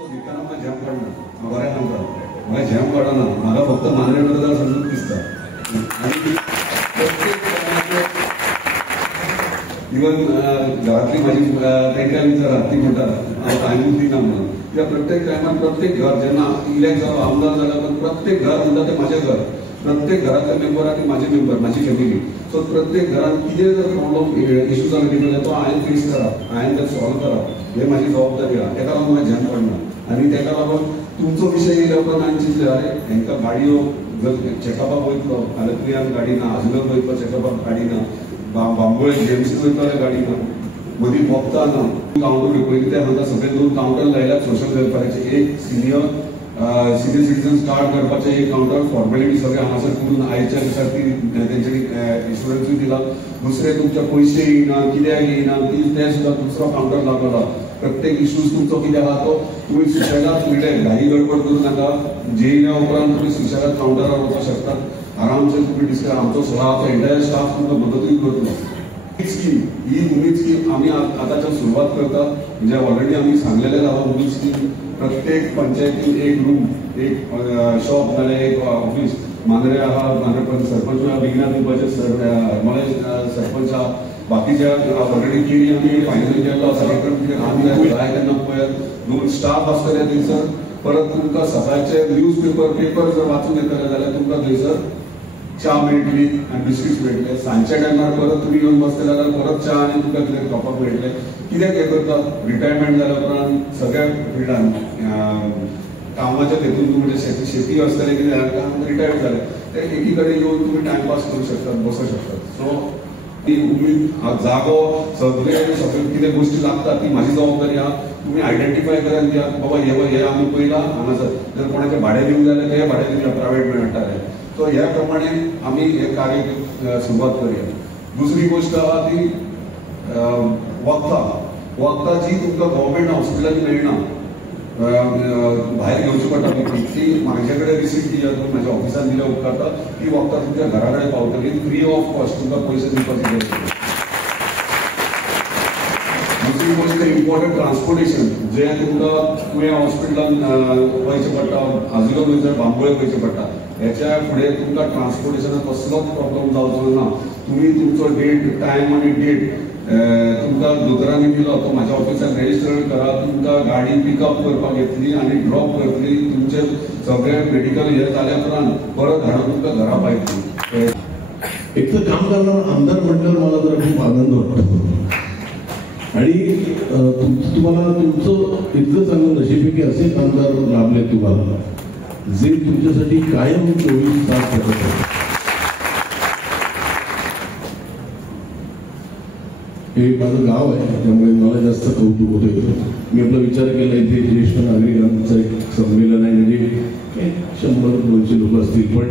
दिकाना म्हाका झॅम काडना हांव बरें सांगता म्हाका झॅम काडना म्हाका फक्त मांद्रे मतदार संघूच दिसता आनी इवन घरातली म्हाजी तेंकां विचारात ती म्हणटात हांव टायमूच दिना म्हणून कित्याक प्रत्येक टायमार प्रत्येक घर जेन्ना इलेक्ट जालो आमदार जाला प्रत्येक घर म्हणटा तें म्हाजें घर प्रत्येक घरातले मेंबर आनी म्हाजे मेंबर म्हाजी फॅमिली सो प्रत्येक घरात कितें जर प्रॉब्लम इश्यू जालो कितें तो हांवें फेस करप हांवें तें सॉल्व करप हे म्हाजी जबाबदारी आहा तेका लागून म्हाका झॅम पडना आनी तेका लागून तुमचो विशय येयल्या उपरांत हांवें चिंतलें अरे हेंकां गाडयो जर चॅकअपाक वयतलो जाल्यार तुवें गाडी ना आजुनूच वयतलो चॅकअपाक गाडी ना बांबोळे जेएमसीन वयतलो जाल्यार गाडी ना मदीं वखदां ना कावंटर पयलीं ते सांगता सगळे 2 कावंटर लायल्यात सोशल वेलफेअराचे एक सिनियर सिटीजन्स कार्ड करपाचें एक कावंटर फॉर्मेलिटी सगळे हांगासर करून आयच्या दिसा ती तेंच्यांनी इन्शुरन्सूय दिला दुसरे तुमचे पयशे येयना कित्याक येयना ते सुद्दां दुसरो कावंटर लागला प्रत्येक इश्यूज तुमचो कितें आहा तो तुमी सुशेगाद फुडले घाई गडबड करूं नाका जेयल्या उपरांत तुमी सुशेगाद कावंटरार वचूंक शकतात आरामसे तुमी डिस्कस आमचो सगळो एंटायर स्टाफ तुमकां मदतूय करतलो स्कीम ही उमेद स्कीम आमी आतांच्यान सुरवात करता म्हणजे ऑलरेडी आमी सांगलेलें आहा उमेद स्कीम प्रत्येक पंचायतीन एक रूम एक शॉप नाल्यार एक ऑफिस मांद्रे आहा मांद्रे सरपंच बेगिना दिवपाचे मळे सरपंच आहा बाकीच्या ऑलरेडी केली आमी फायनल केल्लो आसा आमी जाय तेन्ना पळयात 2 स्टाफ आसतले थंयसर परत तुमकां सकाळचे न्यूज पेपर जर वाचून येतले जाल्यार तुमकां थंयसर च्या मेळटली आनी बिस्किट्स मेळटले सांजच्या टायमार परत तुमी येवन बसतले जाल्यार परत च्या आनी तुमकां कितें खावपाक मेळटलें कित्याक हें करता रिटायरमेंट जाल्या उपरांत सगळ्या फिल्डान कामाच्या हेतून तुमी शेती आसतलें कितें रिटायर्ड जाले ते एकी कडेन येवन तुमी टायमपास करूं शकतात बसूंक शकतात सो ती उमेद जागो सगळे कितें गोश्टी लागतात ती म्हाजी जबाबदारी आहा तुमी आयडेंटिफाय करात दियात बाबा हे आमी पयला हांगासर जर कोणाचें भाडें दिवंक जाय जाल्यार हे भाडें दिवया प्रायवेट मेळटालें सो ह्या प्रमाणे आमी हे कार्य सुरवात करूया दुसरी गोष्ट आहा ती वखदां जी तुमकां गव्हर्मेंट हॉस्पिटलांनी मेळना भायर घेवची पडटा ती म्हाजे कडेन रिसीट दियात तुमी म्हाज्या ऑफिसान दिल्या उपकारता ती वखदां तुमच्या घरा कडेन पावतली फ्री ऑफ कॉस्ट तुमकां पयशे दिवपाची गरज ना दुसरी गोष्ट इम्पॉर्टंट ट्रान्सपोर्टेशन जें तुमकां तुवें हॉस्पिटलान वयचें पडटा आजुलो थंयसर बांबोळे वयचें पडटा हेच्या फुडें तुमकां ट्रान्सपोर्टेशनाक कसलोच प्रॉब्लम जावचो ना तुमी तुमचो डेट टायम आनी डेट तुमकां दोतोरांनी दिलो तो म्हाज्या ऑफिसान रेजिस्टर करा तुमकां गाडी पिकअप करपाक येतली आनी ड्रॉप करतली तुमचे सगळे मेडिकल हे जाल्या उपरांत परत हाडून तुमकां घरा पावयतली एक तर काम करणारा आमदार म्हटल्यावर मला जरा खूप आनंद वाटतो आणि तुम्हाला तुमचं इतकं चांगलं नशीब आहे की असे आमदार लाभले तुम्हाला जे तुमच्यासाठी कायम 24 तास करत आहेत हे माझं गाव आहे त्यामुळे मला जास्त कौतुक होते मी आपला विचार केला इथे ज्येष्ठ नागरिकांचं एक संमेलन आहे म्हणजे 100-200 लोक असतील पण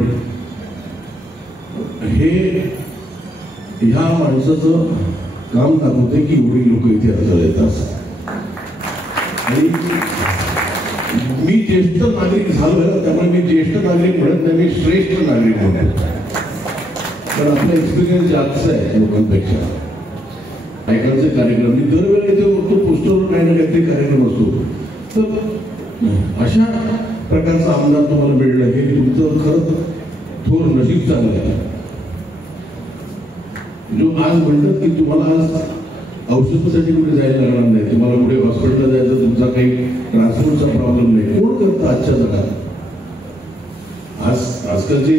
हे ह्या माणसाचं काम दाखवते की एवढी लोक इथे हजर येतात आणि मी ज्येष्ठ नागरिक झालो त्यामुळे मी ज्येष्ठ नागरिक म्हणत नाही मी श्रेष्ठ नागरिक म्हणतो कारण आपला एक्सपिरियन्स जास्त आहे लोकांपेक्षा बायकांचे कार्यक्रम मी दरवेळेला इथे बघतो पोस्टरवर काही ना काहीतरी कार्यक्रम असतो तर अशा प्रकारचा आमदार तुम्हाला मिळणं हे तुमचं खरंच थोर नशीब चांगलं आहे जो आज म्हणतात की तुम्हाला आज औषधासाठी कुठे जायला लागणार नाही तुम्हाला कुठे हॉस्पिटलला जायचं तुमचा काही ट्रान्सपोर्टचा प्रॉब्लेम नाही कोण करतं आजच्या जगात आजकालची